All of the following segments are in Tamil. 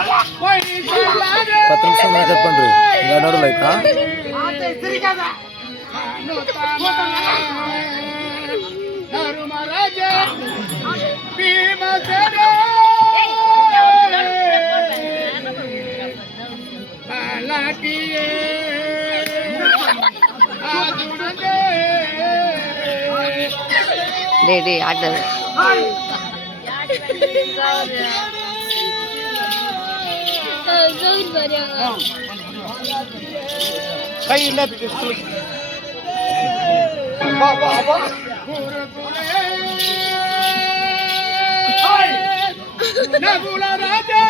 10 நிமிஷம் தான் கட் பண்றேன் நடுவுல இருக்கா சிரிக்காத தர்மராஜ பீமசேன லாட்டியே ஆதுடே டேய் ஆடு கை இல்ல வா வா வா நகுல ராஜா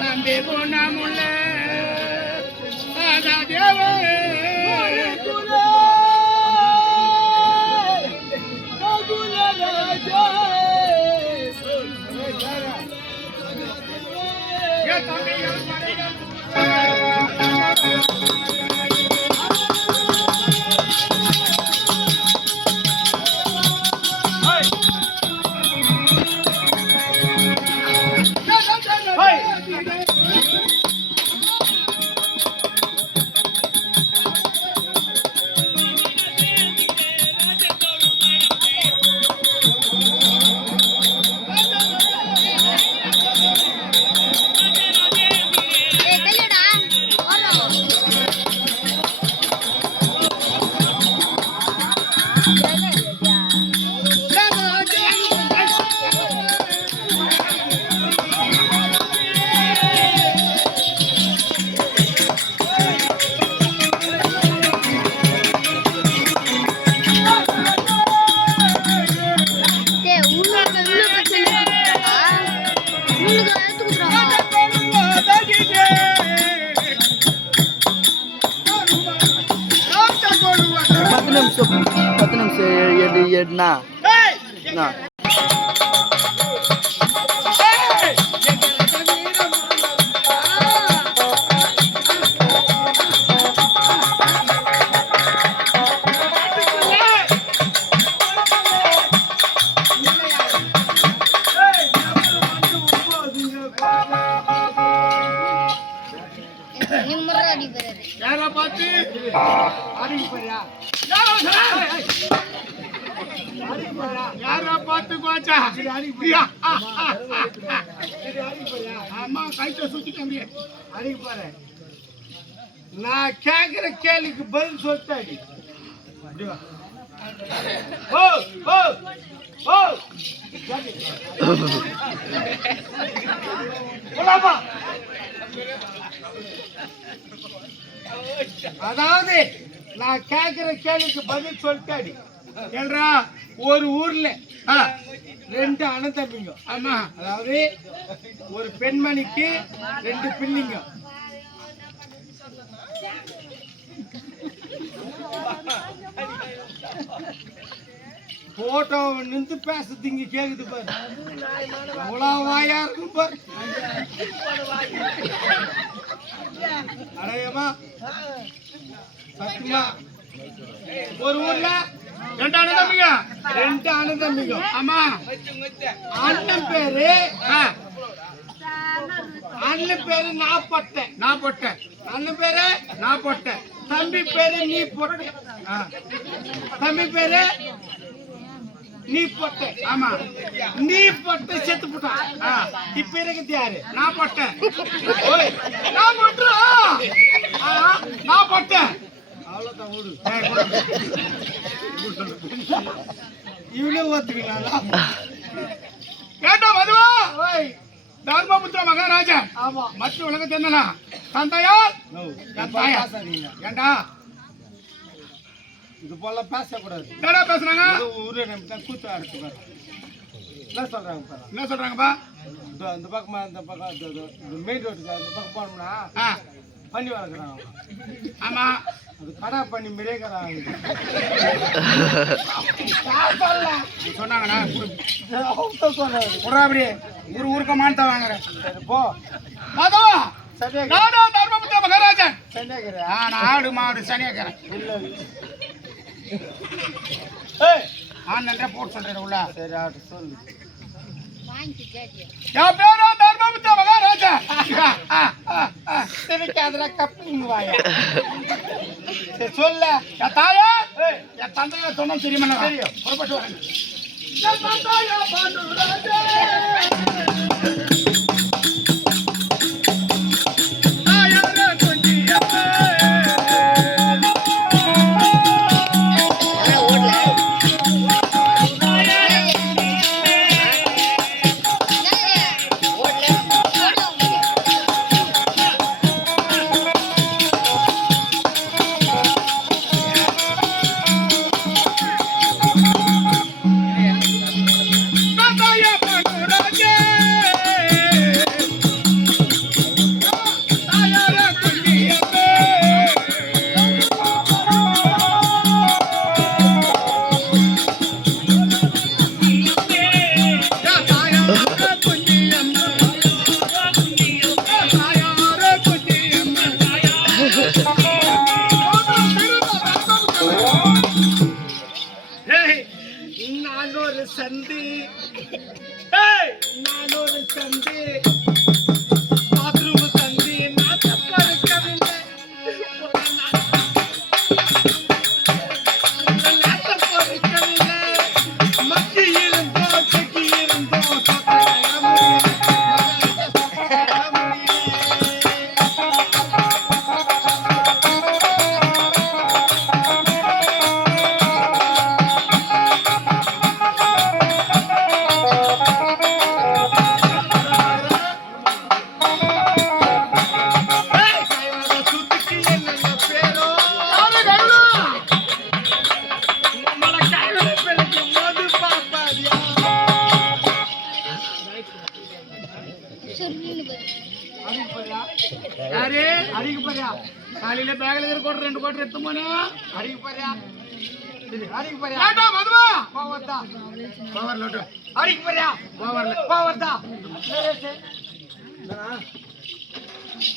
நம்பி குணமுள்ள ராஜா தேவே நகுல ராஜா ஏ தம்பி என்ன யாரா பாத்து அடிக்கு போறியா யாரா பாத்து கோச்சா ஆமா கைத்த சுத்திக்க முடியாது அடிக்கு பாரு நான் கேக்குற கேள்விக்கு பதில் சொல்லிட்டாடி ஓ ஓ ஓ போலாமா அதாவது நான் கேக்குற கேள்விக்கு பதில் சொல்லிட்டாடி ஏன்றா ஒரு ஊர்ல 2 அண்ணன் தம்பிங்க ஆமா அதாவது ஒரு பெண்மணிக்கு 2 பிள்ளைங்க போட்டோ நின்று பேசுறது இங்க கேக்குது பாரு அவ்வளவு வாயா இருக்கும் பாரு அடையமா சத்தியமா ஒரு ஊர்ல 2 அண்ணன் தம்பிங்க ஆமா அண்ணன் பேரு நான் பொட்டேன் அண்ணன் பேரு நான் பொட்டேன் தம்பி பேரு நீ பொட்டேன் தம்பி பேரு நீ பொட்டை ஆமா நீ பொட்டை செத்து போட்டான் இப்ப இருக்குது யாரு நான் பொட்டேன் நான் பொட்டேன் அவ்வளவுதான் ஓடு இவனே ஓத்துக்கீங்களா கேட்டா மதுவா தர்மபுத்திர மகாராஜா ஆமா மற்ற உலகத்தை என்னன்னா தந்தையா ஏண்டா இது போல பேசக்கூடாது என்னடா பேசுறாங்க ஊரே நம்ம கூத்து ஆடுறாங்க என்ன சொல்றாங்கப்பா இந்த பக்கமா இந்த பக்கம் மெயின் ரோடு அந்த பக்கம் போனோம்னா பண்ணி வளர்க்குறாங்க ஆமா அது கடா பண்ணி மிரேக்கிறாங்க சொன்னாங்கண்ணா அப்படியே ஊருக்க மாட்டா வாங்குறேன் சரி போ மாதவா தர்மபுத்திர மகாராஜன் நான் ஆடு மாடு சனியாக்கிறேன் ஆ நன்றா போட்டு சொல்றேன் உள்ள சரி ஆட்டு சொல்லு என் பேரோ தர்மபுத்திர மகாராஜா. சிரிக்காதடா, கப்பிங்க வாயா. சரி சொல்லு. என் தாயா என் தந்தையா சொன்னா தெரியுமா? தெரியும். புறப்பட்டு வாங்க. என் தந்தையா பாண்டுராஜா. நானொரு சந்தி, நானொரு சந்தி, பாத்ரூம் சந்தி, நான் தப்பா இருக்கவில்லை, மக்கி இருந்தோ செக்கி இருந்தோ காலையில பேக்ல இருக்கிற 2 கோட்டை எடுத்து போனே அடிக்க போறியா? அடிக்க போறியா? ஏடா மதுவா போவதா பவர் லோட் அடிக்க போறியா? பவர்ல போவதா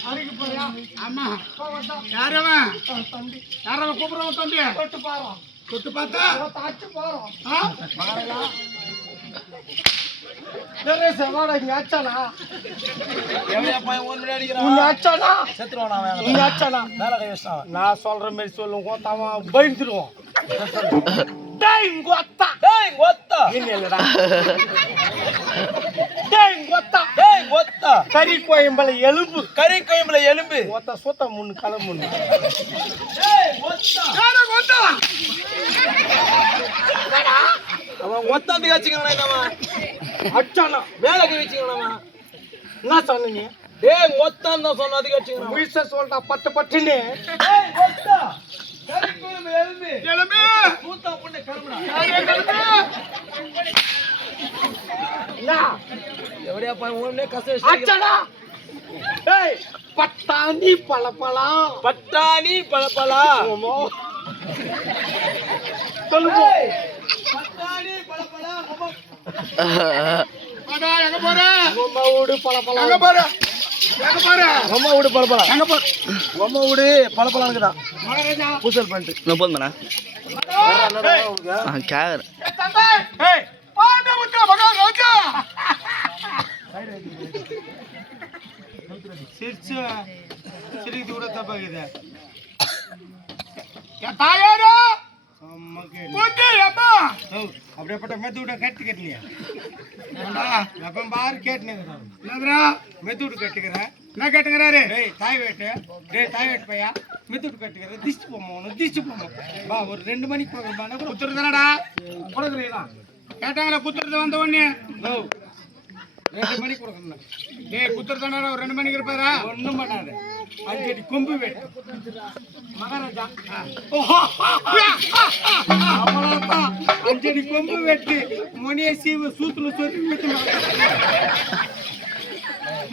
அடிக்க போறியா? அம்மா போவதா. யாரவன் தம்பி? யாரவன் கூப்பிடுறவன் தம்பி? தொட்டு பாரு. தொட்டு பார்த்தா தாச்சு பாரு. பாருடா. டேய் சவாடா இங்க அச்சானா? எவனையா பையன் ஓன் முன்னாடி அடிக்கிறான்? உன்ன அச்சானா? செத்துறானா அவன்? உன்ன அச்சானா? மேல கை வச்சான். நான் சொல்ற மாதிரி சொல்லுங்க அவன் பயந்துருவான். டேய் கோத்தா. டேய் கோத்தா. என்னடா? டேய் கோத்தா. டேய் கோத்தா. கறி கோயம்பல எலும்பு. கறி கோயம்பல எலும்பு. கோத்தா சுத்த முன்னு கலமுன்னு. டேய் கோத்தா. யாரா கோத்தா? அவன் ஒத்தாந்து காச்சிங்கடா அவன். அச்சானா மேல கை வச்சிங்கடா. என்ன சொன்னீங்க? டேய் ஒத்தான் தான் சொன்ன அதிக வச்சிங்கடா. முயிச சொல்டா பட்டு பட்டுன்னு. டேய் கோத்தா. கறி கோயம்பல எலும்பு. எலும்பு. கூத்தா பொண்ணே கருமடா. எலும்பு. நா எவரையா பையன் ஓன்னே கச வச்சு. அச்சானா. டேய் பட்டாணி பலபலா. பட்டாணி பலபலா. ஓமோ சொல்லுங்க. பட்டாணி பலபலா. அடா எங்க போற? உம்மா ஊடு பலபலா. எங்க போற? எங்க போற? அம்மா வீடு பலபலா. எங்க போற? அம்மா வீடு பலபலா இருக்குதா. மகாராஜா பூசல் பண்ணிட்டு நான் போதுமாண்ணா கேர் தந்தை. ஏய் பாண்டவபுத்திர மகாராஜா. சிரிச்சு சிரிக்கு கூட தப்பாக்குது. என் தாயாரோ கொஞ்சம் அம்மா அப்படியேப்பட்ட மெத்து விட கட்டி கட்டலையா? எப்ப பாரு கேட்டுனே என்னதுரா மெத்து விட்டு கட்டுக்கிறேன். என்ன கேட்டுக்கிறாரு? டேய் தாய் வேட்டு. டேய் தாய் வேட்டு பையா மெத்து விட்டு கட்டுக்கிறேன். திஷ்டி போமா ஒன்று திஷ்டி போமா பா. ஒரு 2 மணிக்கு போகிறேன். குத்துறது தானடா கொடுக்குறீங்களா? கேட்டாங்களா குத்துறது வந்த உடனே 2 மணிக்கு கொடுக்கணும். டேய் குத்துறது தானடா ஒரு 2 மணிக்கு இருப்பாரா? ஒன்றும் பண்ணாது. 5 அடி கொம்பு வேட்டு மகாராஜா. அவ்வளோதான் 5 அடி கொம்பு வெட்டு முனிய சீவு சூத்துல சொல்லி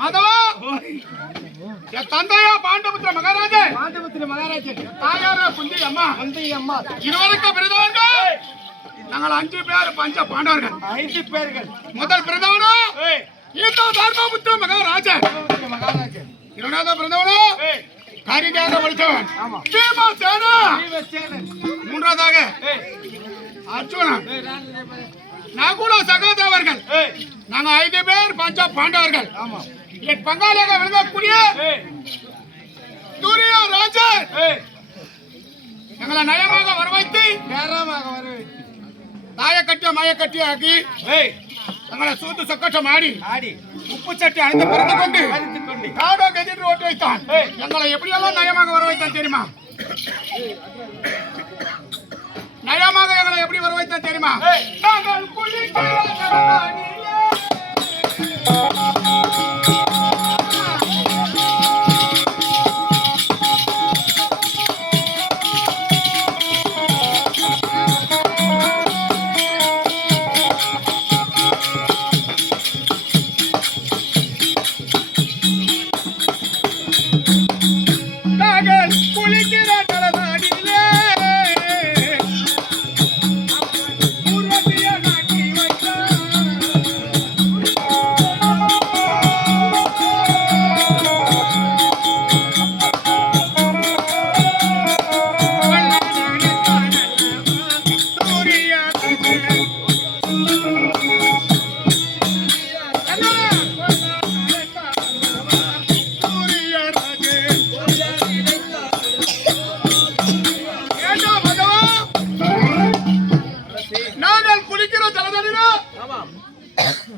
மதவா. என் தந்தையா பாண்டபுத்திர மகாராஜா. பாண்டபுத்திர மகாராஜா. தாயாரா குந்தி அம்மா. குந்தி அம்மா. இருவருக்கும் பிறந்தவர்கள் நாங்கள் 5 பேர் பஞ்ச பாண்டவர்கள். 5 பேர்கள். முதல் பிறந்தவனோ இந்த தர்மபுத்திர மகாராஜா. மகாராஜா. இரண்டாவது பிறந்தவனோ காரியாக படித்தவன் பீமசேனா. மூன்றாவதாக அர்ஜுனன். நகுல சகாதேவர்கள். நாங்க 5 பாஞ்சா பாண்டவர்கள் என் பங்காளியாக விளங்கக்கூடிய சூரிய ராஜன் எங்களை நயமாக வரவைத்து தாயக்கட்டிய மாயக்கட்டிய ஆக்கி எங்களை சூத்து சொக்கட்டம் ஆடி உப்பு சட்டி அணிந்து பிறந்து கொண்டு காடோ கதிட்டு ஓட்டு வைத்தான். எங்களை எப்படியெல்லாம் நயமாக வர வைத்தான் தெரியுமா? நயமாக எங்களை எப்படி வர வைத்தான் தெரியுமா? நாங்கள் குளிக்கிற தலைவாடியிலே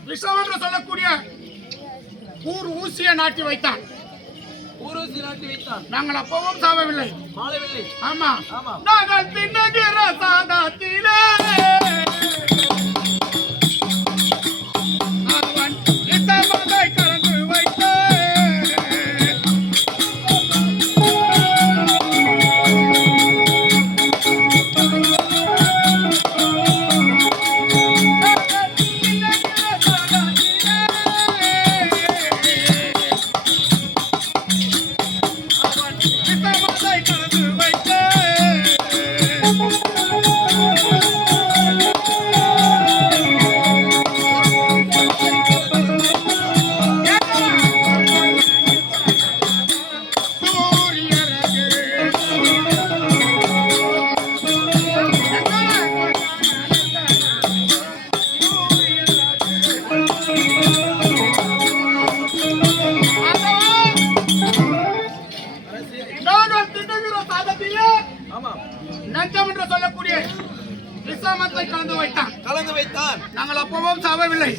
விஷம் என்று சொல்லக்கூடிய ஊர் ஊசிய நாட்டி வைத்தான். நாங்கள் அப்பவும் சாவவில்லை. ஆமா, நாங்கள் தின்னுகிற சாதத்திலே அவன் விஷமதை கலந்து வைத்தேன். நஞ்சம் என்று சொல்லக்கூடிய விஷமத்தை கலந்து வைத்தான். நாங்கள் அப்பவும் சாவவில்லை.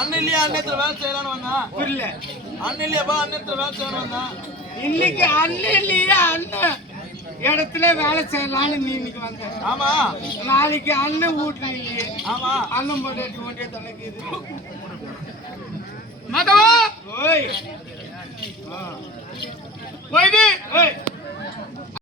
அண்ணன்லயே அண்ணத்துல வேலை செய்யலான்னு வந்தா புரியல. அண்ணன்லயேப்பா அண்ணத்துல வேலை செய்யலான்னு வந்தா இன்னைக்கு அண்ணன்லயே அண்ணன் இடத்துல வேலை செய்யலான்னு நீ இன்னைக்கு வந்த. ஆமா, நாளைக்கு அண்ணன் வீட்டுல இல்லையே. ஆமா, அண்ணன் போட்டு ஒன்றே தனக்கு இது மதவா ஓய் ஓய்து